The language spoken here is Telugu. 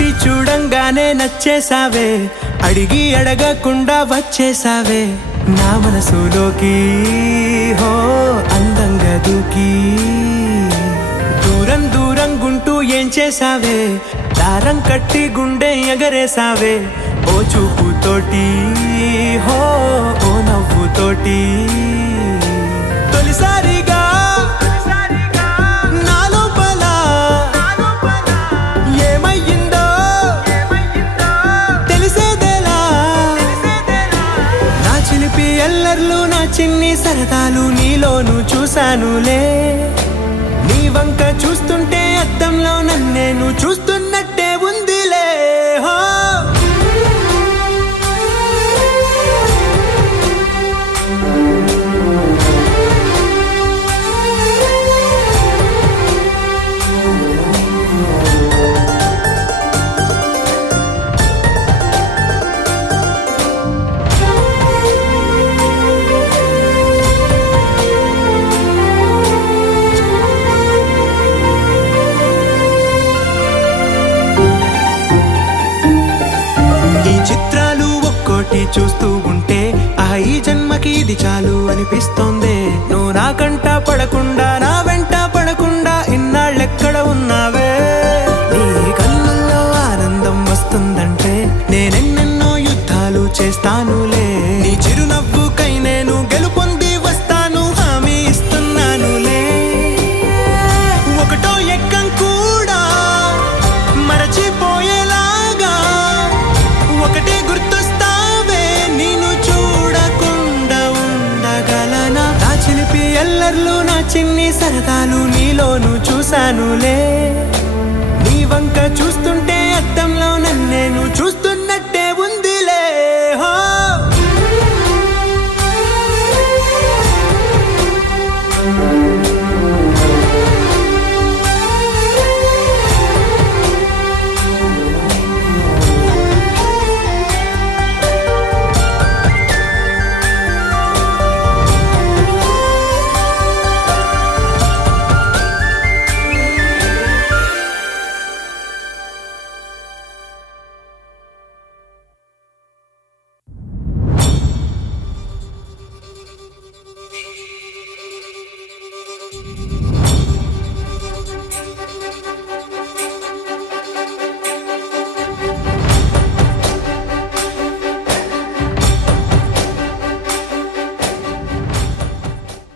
చూసి చూడంగానే నచ్చేసావే, అడిగి అడగకుండా వచ్చేసావే నా మనసులోకి. హో అందంగా దూకి దూరం దూరం గుంటూ ఏం చేసావే, దారం కట్టి గుండె ఎగరేసావే ఓ చూపుతోటి, హో ఓ నవ్వుతోటి. తొలిసారిగా నా లోపల ఏమయ్యిందో తెలిసేదేలా. నా చిలిపి ఎల్లర్లు నా చిన్ని సరదాలు నీలోను చూశానులే. నీ వంక చూస్తుంటే అద్దంలో నన్నేను చూస్తున్నట్టే ఉందిలే. హో చిత్రాలు ఒక్కోటి చూస్తూ ఉంటే ఈ జన్మకి ఇది చాలు అనిపిస్తోంది. నువ్వు నా కంట పడకుండా నా వెంట పడకుండా ఇన్నాళ్ళెక్కడ ఉన్నావే. నీ కళ్ళల్లో ఆనందం వస్తుందంటే నేనెన్నెన్నో యుద్ధాలు చేస్తానులే. నీ చిరునవ్వుకై నేను గెలుపొంది వస్తాను హామీ ఇస్తున్నానులే. ఒకటో ఎక్కం కూడా మరచిపోయేలాగా ఒకటే గుర్తొస్తావే, నేను చూడకుండా ఉండగలనా. నా చిలిపి ఎల్లర్లు నా చిన్ని సరదాలు నీలోను చూశానులే. నీ వంక చూస్తుంటే అద్దంలో నన్నేను చూస్తూ